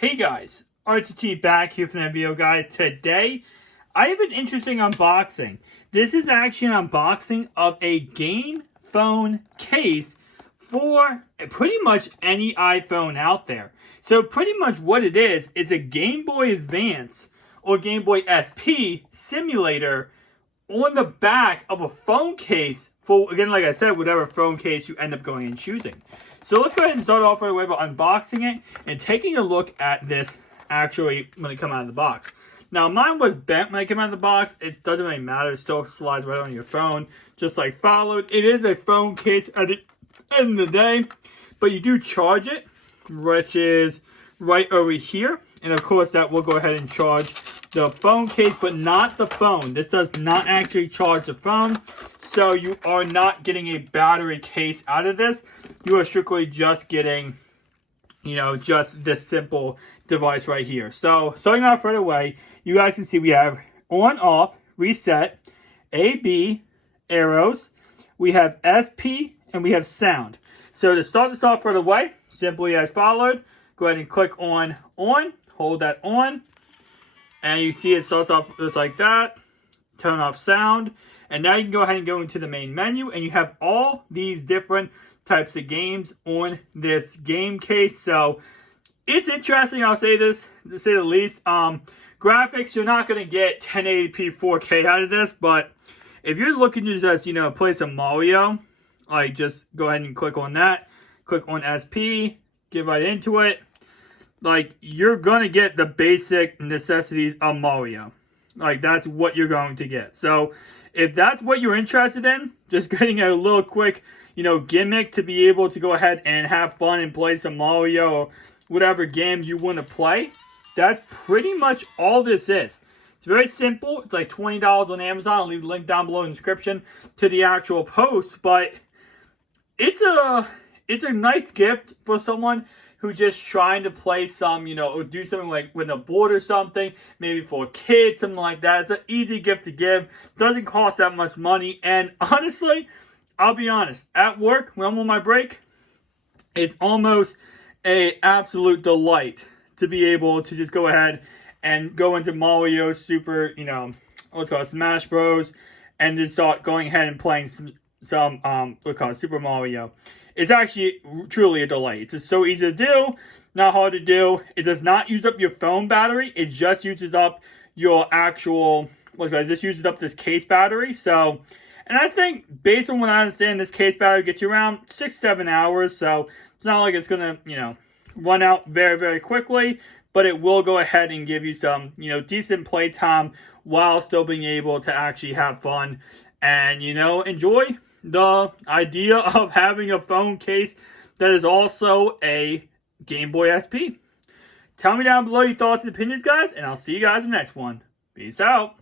Hey guys, RTT back here from that video, guys. Today, I have an interesting unboxing. This is actually an unboxing of a game phone case for pretty much any iPhone out there. So pretty much what it is a Game Boy Advance or Game Boy SP simulator on the back of a phone case for, again, like I said, whatever phone case you end up going and choosing. So let's go ahead and start off right away by unboxing it and taking a look at this actually when it comes out of the box. Now, mine was bent when it came out of the box. It doesn't really matter. It still slides right on your phone, just like Followed. It is a phone case at the end of the day, but you do charge it, which is right over here. And of course, that will go ahead and charge the phone case, but not the phone. This does not actually charge the phone, so you are not getting a battery case out of this. You are strictly just getting, just this simple device right here. So, starting off right away, you guys can see we have on, off, reset, A, B, arrows, we have SP, and we have sound. So to start this off right away, simply as followed, go ahead and click on, hold that on, and you see it starts off just like that. Turn off sound, and now you can go ahead and go into the main menu, and you have all these different types of games on this game case. So it's interesting, I'll say this, to say the least. Graphics, you're not going to get 1080p 4K out of this, but if you're looking to just, play some Mario, like just go ahead and click on that, click on SP, get right into it. Like, you're going to get the basic necessities of Mario. Like, that's what you're going to get. So, if that's what you're interested in, just getting a little quick, gimmick to be able to go ahead and have fun and play some Mario or whatever game you want to play, that's pretty much all this is. It's very simple. It's like $20 on Amazon. I'll leave the link down below in the description to the actual post. But it's a nice gift for someone who's just trying to play some, or do something like with a board or something, maybe for a kid, something like that. It's an easy gift to give. Doesn't cost that much money. And honestly, I'll be honest, at work, when I'm on my break, it's almost an absolute delight to be able to just go ahead and go into Mario Super, what's called Smash Bros. And just start going ahead and playing some what's called Super Mario. It's actually truly a delight. It's just so easy to do, not hard to do. It does not use up your phone battery. It just uses up your actual, it just uses up this case battery. So, and I think based on what I understand, this case battery gets you around 6-7 hours. So it's not like it's going to, run out very, very quickly. But it will go ahead and give you some, decent playtime while still being able to actually have fun and, enjoy the idea of having a phone case that is also a Game Boy SP. Tell me down below your thoughts and opinions, guys, and I'll see you guys in the next one. Peace out.